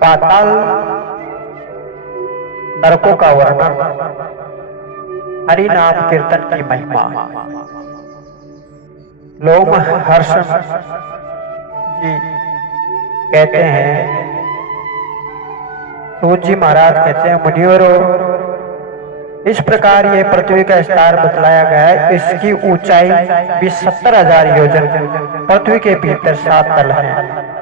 पाताल नरकों का वर्णन, हरि नाम कीर्तन की महिमा। लोग हर्षण जी कहते हैं, सूत जी महाराज कहते हैं, मुनिवरों, इस प्रकार ये पृथ्वी का विस्तार बतलाया गया है। इसकी ऊंचाई भी 70,000 योजन, पृथ्वी के भीतर 7 तल हैं।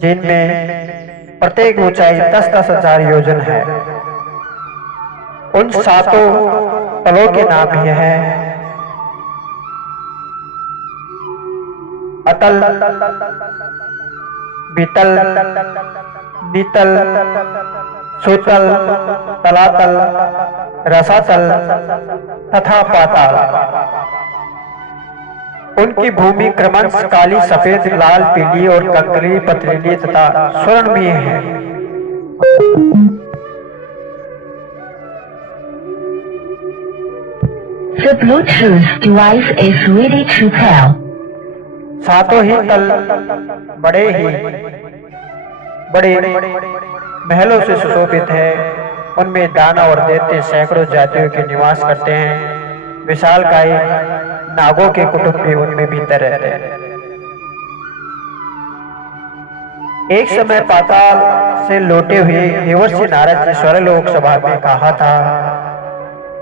जिनमें प्रत्येक ऊंचाई 10-10 हजार योजन है। उन 7 तलों के नाम यह है: अतल, वितल, नीतल, सुतल, तलातल, रसातल तथा पाताल। उनकी भूमि क्रमश काली, सफेद, लाल, पीली और कंकरी, पथरीली तथा स्वर्णमयी है। The Bluetooth device is ready to pair. 7 ही तल बड़े महलों से सुशोभित है। उनमें दानव और दैत्य सैकड़ों जातियों के निवास करते हैं। विशालकाय नागों के कुटुंब भी उनमें भीतर रहते हैं। एक समय पाताल से लौटे हुए देवर्षि नारद जी स्वर्गलोक सभा में कहा था,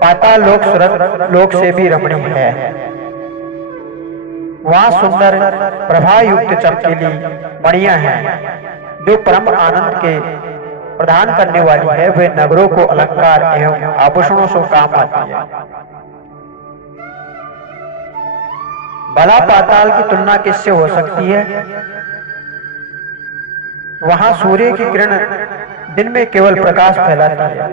पाताल लोक स्वर्ग लोक से भी रमणीय है। वहां सुंदर प्रभा युक्त चमकीली मणियां हैं, जो परम आनंद के प्रदान करने वाली है। वे नगरों को अलंकार एवं आभूषणों से काम आती है। भला पाताल की तुलना किससे हो सकती है? वहां सूर्य की किरण दिन में केवल प्रकाश फैलाती है,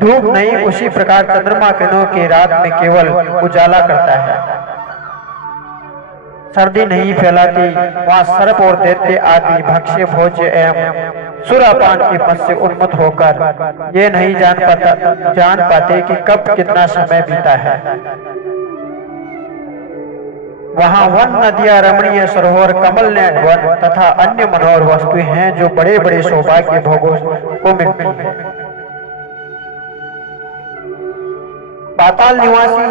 धूप नहीं। उसी प्रकार चंद्रमा किरणों की रात में केवल उजाला करता है, सर्दी नहीं फैलाती। वहां सर्प और दैत्य आदि भक्ष्य भोज्य एवं सुरापान के पद से उन्मत्त होकर ये नहीं जान पाते कि कब कितना समय बीता है। वहां वन, नदियां, रमणीय सरोवर, कमल वन तथा अन्य मनोहर वस्तुएं हैं, जो बड़े बड़े सौभाग्य भोगों को मिलती हैं। पाताल निवासी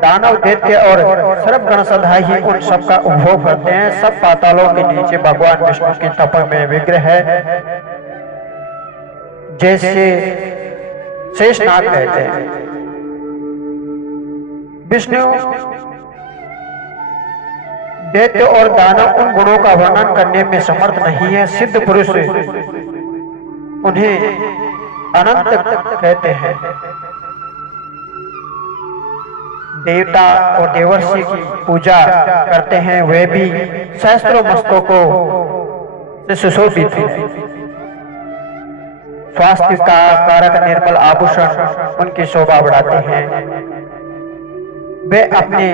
दानव, दैत्य और सर्पगण सदा ही उन सब का उपभोग करते हैं। सब पातालों के नीचे भगवान विष्णु की तप में विग्रह है, जैसे शेषनाग कहते हैं। विष्णु दैत्य और दानव उन गुणों का वर्णन करने में समर्थ नहीं है। सिद्ध पुरुष उन्हें अनंत कहते हैं। देवता और देवर्षि की पूजा करते हैं, वे भी सहस्त्रों मस्तकों से सुशोभित हैं। स्वास्थ्य का कारक निर्मल आभूषण उनकी शोभा बढ़ाते हैं। वे अपने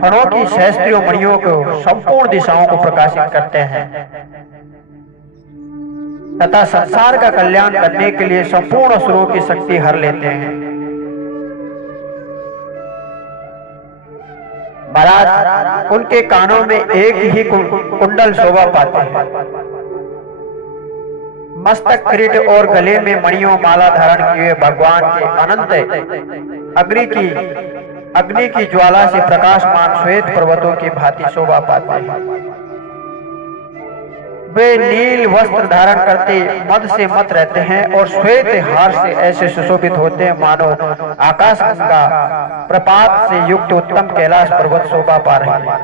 फणों की सहस्त्रियों मणियों को संपूर्ण दिशाओं को प्रकाशित करते हैं तथा संसार का कल्याण करने के लिए संपूर्ण असुरों की शक्ति हर लेते हैं। महाराज, उनके कानों में एक ही कुंडल शोभा पाते हैं। मस्तक, किरीट और गले में मणियों माला धारण किए भगवान के अनंत अग्नि की ज्वाला से प्रकाशमान श्वेत पर्वतों की भांति शोभा पाते हैं। वे नील वस्त्र धारण करते मद से मत रहते हैं और श्वेत हार से ऐसे सुशोभित होते हैं मानो आकाश गंगा प्रपात से युक्त उत्तम कैलाश पर्वत शोभा पा रहे हैं।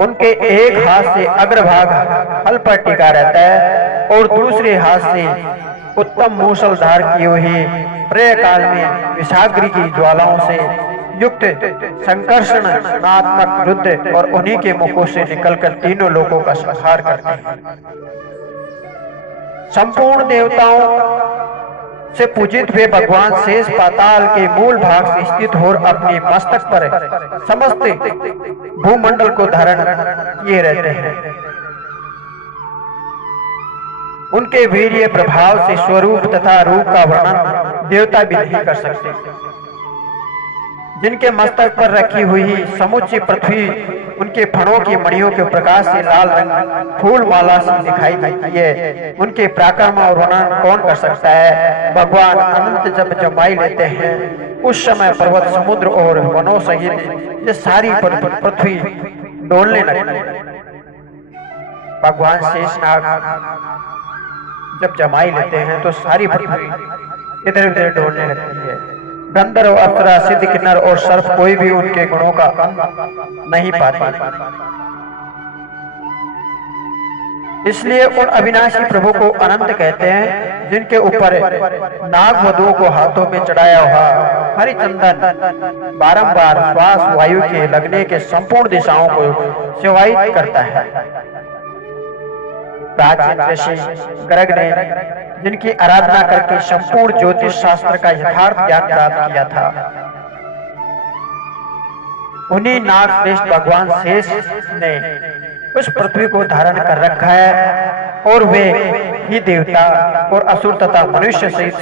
उनके एक हाथ से अग्रभाग हल पर टिका रहता है और दूसरे हाथ से उत्तम मूसलधार किए हुए प्रलय काल में विषाग्नि की ज्वालाओं से युक्त संकर्षणात्मक रुद्र और उन्हीं के मुखों से निकलकर तीनों लोगों का संहार करते हैं। संपूर्ण देवताओं से पूजित हुए भगवान शेष पाताल के मूल भाग से स्थित हो अपने मस्तक पर समस्त भूमंडल को धारण किए रहते हैं। उनके वीर्य प्रभाव से स्वरूप तथा रूप का वर्णन देवता भी नहीं कर सकते। जिनके मस्तक पर रखी हुई समूची पृथ्वी उनके फणों की मणियों के प्रकाश से लाल रंग फूल माला सी दिखाई देती है। उनके पराक्रम और वर्णन कौन कर सकता है। भगवान अनंत जब जमाई लेते हैं उस समय पर्वत समुद्र और वनों सहित ये सारी पृथ्वी डोलने लगती है। भगवान शेषनाग जब जमाई लेते हैं तो सारी पृथ्वी इधर उधर डोलने लगती है। गंधर्व अप्सरा सिद्ध किन्नर और सर्प कोई भी उनके गुणों का अंत नहीं पाते। इसलिए उन अविनाशी प्रभु को अनंत कहते हैं, जिनके ऊपर नाग वधुओं को हाथों में चढ़ाया हुआ हरिचंदन बारंबार श्वास वायु के लगने के संपूर्ण दिशाओं को सेवायित करता है। प्राचीन ऋषि गर्ग ने जिनकी आराधना करके संपूर्ण ज्योतिष शास्त्र का यथार्थ ज्ञान प्राप्त किया था, उन्हीं नाग श्रेष्ठ भगवान शेष ने उस पृथ्वी को धारण कर रखा है और वे ही देवता और असुर तथा मनुष्य सहित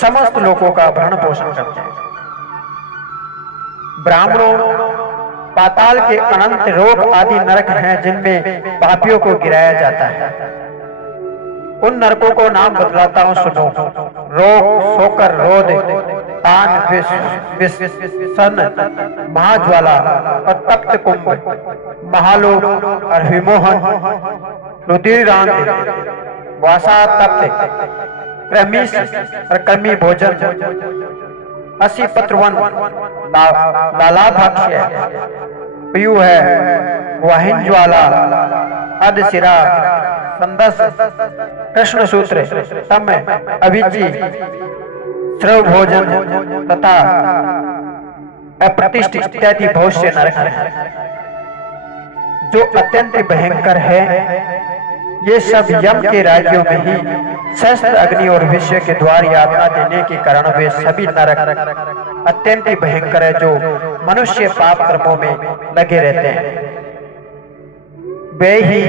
समस्त लोगों का भरण पोषण करते हैं। ब्राह्मणों पाताल के अनंत रोग आदि नरक हैं जिनमें पापियों को गिराया जाता है। उन नरकों को नाम बतलाता हूं, सुनो। रोग, शोकर, रोध, तान, सन, महाज्वाला और तप्त कुंभ, महालोक और विमोहन, रुधिरांत, वासा तप्त, क्रमीश और कर्मी भोजन, असी पत्रवन, लालाभाक्ष्य, पीयू है, वाहिन ज्वाला, अधशिरा, संदस, कृष्ण सूत्र, तम, अभिजी, श्रव भोजन तथा अप्रतिष्ठ इत्यादि बहुत से नरक हैं जो अत्यंत भयंकर है। ये सब यम के राज्यों में ही शस्त्र, अग्नि और विषय के द्वार यातना देने के कारण वे सभी नरक अत्यंत भयंकर है जो मनुष्य पाप कर्मों में लगे रहते हैं। वे ही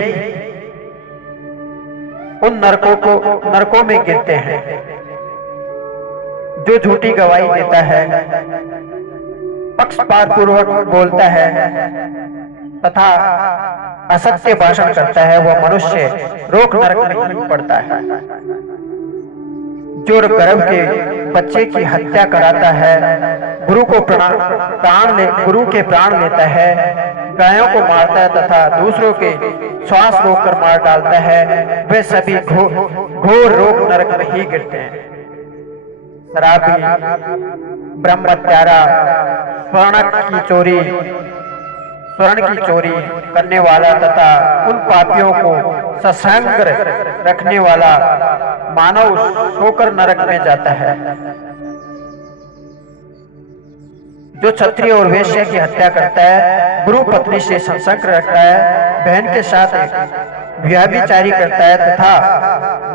उन नरकों में गिरते हैं जो झूठी गवाही देता है, पक्षपात पूर्वक बोलता है तथा असत्य भाषण करता है, वह मनुष्य रोक नरक में पड़ता है। जो गर्भ के बच्चे की हत्या कराता है, गुरु के प्राण लेता है, गायों को मारता है तथा दूसरों के श्वास रोककर मार डालता है, वे सभी घोर रोग नरक में ही गिरते हैं। शराबी, ब्रह्मत्यारा, स्वर्ण की चोरी करने वाला तथा उन पापियों को सत्संग रखने वाला मानव होकर नरक में जाता है। जो क्षत्रिय और वैश्य की हत्या करता है, गुरु पत्नी से संसर्ग रखता है, बहन के साथ व्यभिचारी करता है तथा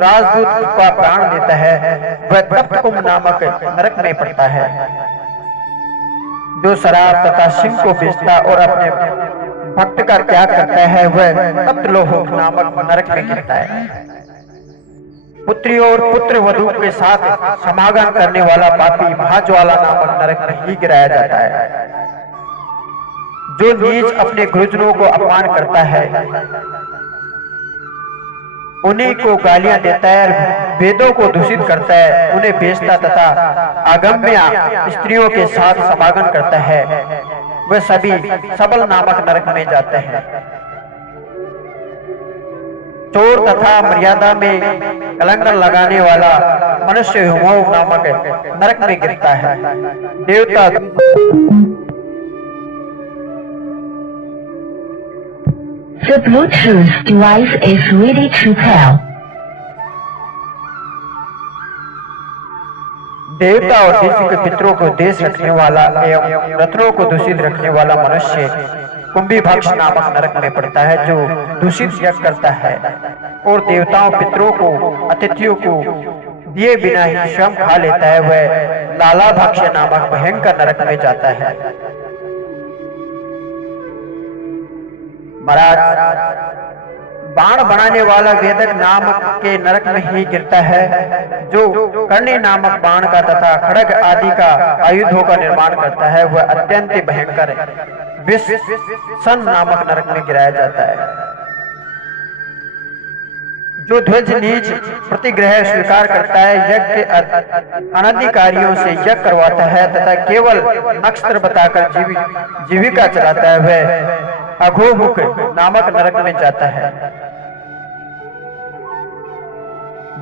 राजदूत का प्राण लेता है, वह तप्त कुंभ नामक नरक में पड़ता है। जो शराब तथा सिंह को बेचता और अपने भक्त का त्याग करता है, वह तप्त लोह नामक नरक में गिरता है। पुत्री और पुत्र वधू के साथ समागम करने वाला पापी महाज्वाला नामक नरक में ही गिराया जाता है। जो नीच अपने गुरुजनों को अपमान करता है, उन्हीं को गालियां देता है, वेदों को दूषित करता है, उन्हें बेचता तथा अगम्य स्त्रियों के साथ समागम करता है, वे सभी सबल नामक नरक में जाते हैं। चोर तथा मर्यादा में कलंक लगाने वाला मनुष्य हुमोह नामक नरक में गिरता है। देवता The Bluetooth device is ready to pair. देवता और देश के पितरों को देश रखने वाला एवं रत्नों को दूषित रखने वाला मनुष्य कुंभी भक्ष नामक नरक में पड़ता है, जो दूषित यज्ञ करता है और देवताओं पितरों को अतिथियों को दिए बिना ही स्वयं खा लेता है, वह लाला भक्ष नामक भयंकर नरक में जाता है। महाराज, बाण बनाने वाला वेदक नामक के नरक में ही गिरता है। जो कर्णी नामक बाण का तथा खड़ग आदि का आयुधों का निर्माण करता है वह अत्यंत भयंकर विष सन नामक नरक में गिराया जाता है। जो ध्वज नीच प्रतिग्रह स्वीकार करता है, यज्ञ के अनधिकारियों से यज्ञ करवाता है तथा केवल नक्षत्र बताकर जीविका चलाता है, वह अघोमुख नामक नरक में जाता है।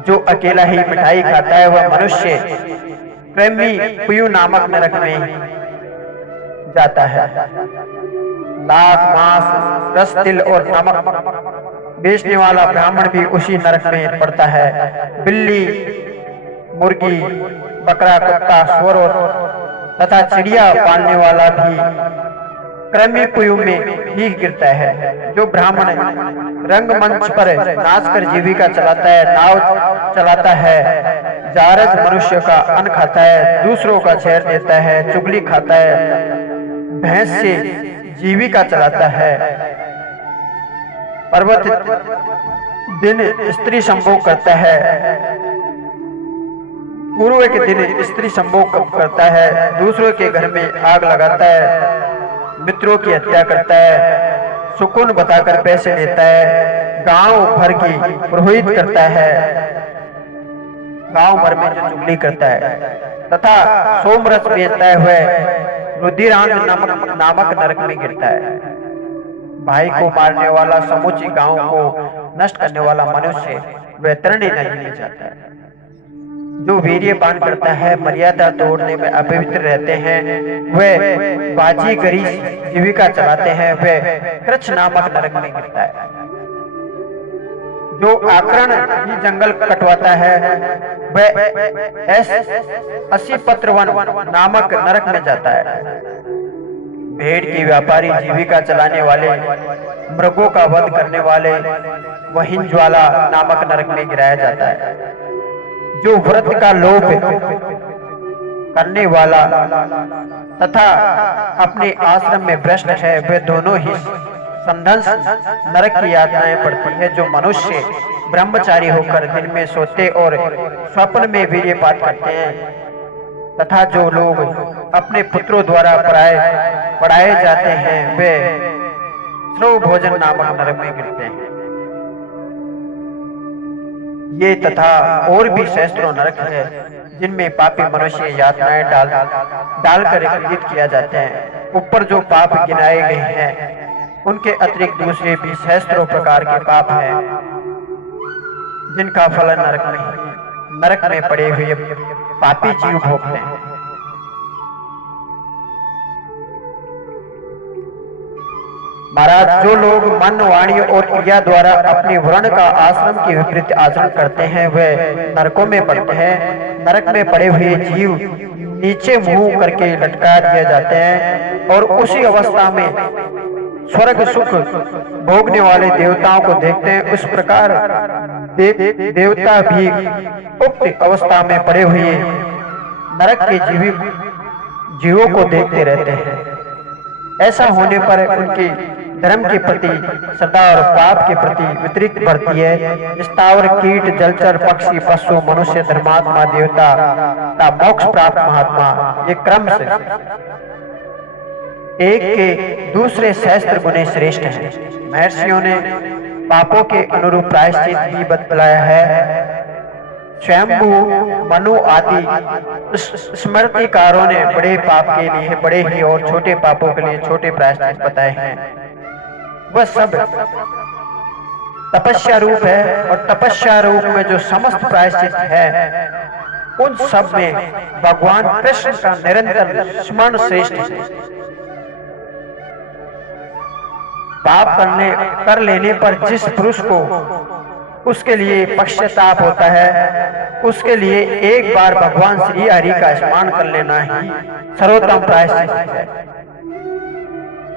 जो अकेला ही मिठाई खाता है वह मनुष्य प्रेमी कुयु नामक नरक में जाता है। लाख मांस रस तिल और नमक बेचने वाला ब्राह्मण भी उसी नरक में पड़ता है। बिल्ली मुर्गी बकरा कुत्ता सुअर तथा चिड़िया पालने वाला भी क्रमी कुयु में ही गिरता है। जो ब्राह्मण रंगमंच पर नाचकर जीविका चलाता है, नाव चलाता है, जारज मनुष्य का अन्न खाता है, दूसरों का जहर देता है, चुगली खाता है, भैंस से जीविका चलाता है, पर्वत दिन स्त्री संभोग करता है, पूर्व के दिन स्त्री संभोग करता है, दूसरों के घर में आग लगाता है, मित्रों की हत्या करता है, सुकून बताकर पैसे लेता है, गांव भर की पुरोहित करता है, गांव भर में जो चुगली करता है तथा सोमरस बेचता है वह रुधिरांग नामक नरक में गिरता है। भाई को मारने वाला, समूची गांव को नष्ट करने वाला मनुष्य वह तृणी नहीं ले जाता है। जो वीर्यपान करता है, मर्यादा तोड़ने में अपवित्र रहते हैं, वे बाजीगरी जीविका चलाते हैं, वे कृच्छ नामक नरक में गिरता है। जो आकरण ही जंगल कटवाता है वह 80 पत्रवन नामक नरक में जाता है। भेड़ की व्यापारी जीविका चलाने वाले, मृगों का वध करने वाले वहिंज्वाला नामक नरक में गिराया जाता है। जो व्रत का लोभ करने वाला तथा अपने आश्रम में भ्रष्ट है, वे दोनों ही संध्वंस नरक की यातनाएं पड़ती है। जो मनुष्य ब्रह्मचारी होकर दिन में सोते और स्वप्न में वीर्यपात करते हैं तथा जो लोग अपने पुत्रों द्वारा पढ़ाए जाते हैं, वे श्रव भोजन नामक नरक में गिरते हैं। ये तथा और भी सहस्त्रों नरक है जिनमें पापी मनुष्य यातनाएं डालकर पीड़ित किया जाते हैं। ऊपर जो पाप गिनाए गए हैं उनके अतिरिक्त दूसरे भी सहस्त्रों प्रकार के पाप हैं जिनका फल नरक में पड़े हुए पापी जीव भोगते हैं। महाराज, जो लोग मन, वाणी और क्रिया द्वारा अपने वर्ण का आश्रम के विपरीत आचरण करते हैं वे नरकों में पड़ते हैं। नरक में पड़े हुए जीव नीचे मुंह करके लटका दिए जाते हैं और उसी अवस्था में स्वर्ग सुख भोगने वाले देवताओं को देखते हैं। उस प्रकार देवता भी उक्त अवस्था में पड़े हुए नरक के जीवों को देखते रहते हैं। ऐसा होने पर उनकी धर्म के प्रति श्रद्धा और पाप के प्रति वितरित बढ़ती है। स्थावर, कीट, जलचर, पक्षी, पशु, मनुष्य, धर्मात्मा, देवता का मोक्ष प्राप्त महात्मा ये क्रम से एक के दूसरे सहस्त्र गुने श्रेष्ठ हैं। महर्षियों ने पापों के अनुरूप प्रायश्चित भी बतलाया है। स्वयंभू, मनु आदि स्मृतिकारों ने बड़े पाप के लिए बड़े ही और छोटे पापों के लिए छोटे प्रायश्चित बताए हैं। वह सब तपस्या रूप है और तपस्या रूप में जो समस्त प्रायश्चित है उन सब में भगवान कृष्ण का निरंतर स्मरण श्रेष्ठ है। पाप कर लेने पर जिस पुरुष को उसके लिए पश्चाताप होता है, उसके लिए एक बार भगवान श्री हरि का स्मरण कर लेना ही सर्वोत्तम प्रायश्चित है।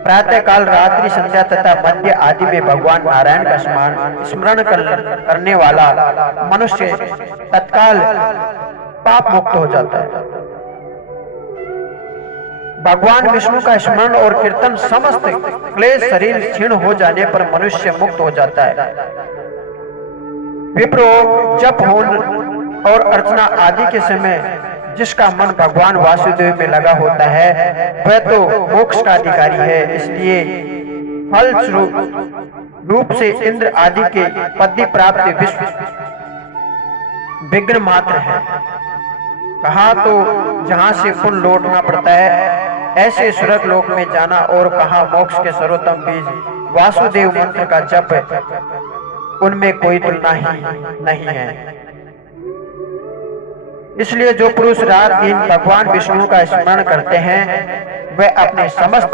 प्रातः काल, रात्रि, संध्या तथा मध्य आदि में भगवान नारायण का स्मरण करने वाला मनुष्य तत्काल पाप मुक्त हो जाता है। भगवान विष्णु का स्मरण और कीर्तन समस्त क्लेश शरीर क्षीण हो जाने पर मनुष्य मुक्त हो जाता है। विप्रो, जप होम और अर्चना आदि के समय जिसका मन भगवान वासुदेव में लगा होता है वह तो मोक्ष का अधिकारी है। इसलिए फल रूप से इंद्र आदि के पद प्राप्ति विश्व विघ्न मात्र है। कहा तो जहां से पुण्य लौटना पड़ता है ऐसे स्वर्ग लोक में जाना, और कहा मोक्ष के सर्वोत्तम बीज वासुदेव मंत्र का जप, उनमें कोई तुलना ही नहीं है। इसलिए जो पुरुष रात दिन भगवान विष्णु का स्मरण करते हैं वह अपने समस्त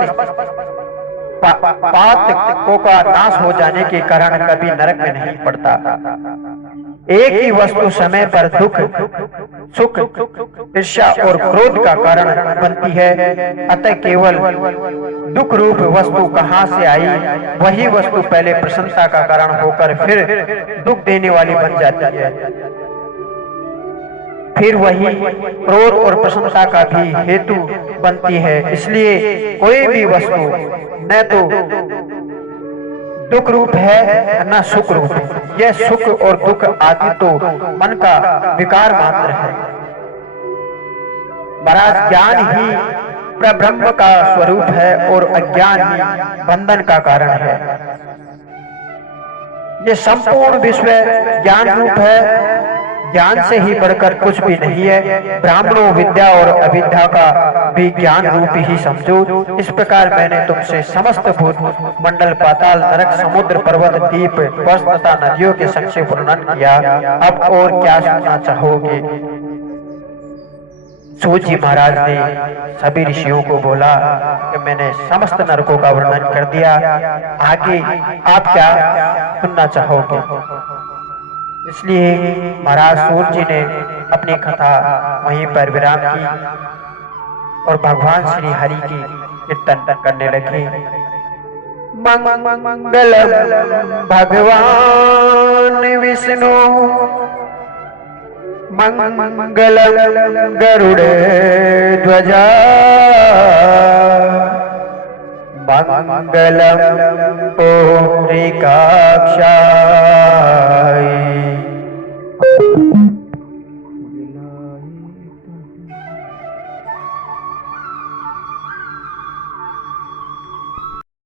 पातकों का नाश हो जाने के कारण कभी नरक में नहीं पड़ता। एक ही वस्तु समय पर दुख, सुख, ईर्ष्या और क्रोध का कारण बनती है। अतः केवल दुख रूप वस्तु कहां से आई, वही वस्तु पहले प्रशंसा का कारण होकर फिर दुख देने वाली बन जाती है, फिर वही क्रोध और प्रशंसा का भी हेतु बनती है। इसलिए कोई भी वस्तु न तो दुख रूप है न सुख रूप। यह सुख और दुख आदि तो मन का विकार मात्र है। महाराज, ज्ञान ही परब्रह्म का स्वरूप है और अज्ञान ही बंधन का कारण है। ये संपूर्ण विश्व ज्ञान रूप है। ज्ञान से ही बढ़कर कुछ भी नहीं है। ब्राह्मणों विद्या और अविद्या का भी ज्ञान रूप ही समझो। इस प्रकार मैंने तुमसे समस्त भूत मंडल, पाताल, नरक, समुद्र, पर्वत, द्वीप, वर्ष तथा नदियों के संक्षेप वर्णन किया। अब और क्या सुनना चाहोगे? सूत जी महाराज ने सभी ऋषियों को बोला कि मैंने समस्त नरकों का वर्णन कर दिया, आगे आप क्या सुनना चाहोगे? इसलिए महाराज सूत जी ने अपनी कथा वहीं पर विराम की और भगवान श्री हरि की कीर्तन करने लगे। मंगल भगवान विष्णु, मंगल गरुड़ ध्वजा, मंगलम पुंडरीकाक्षाय,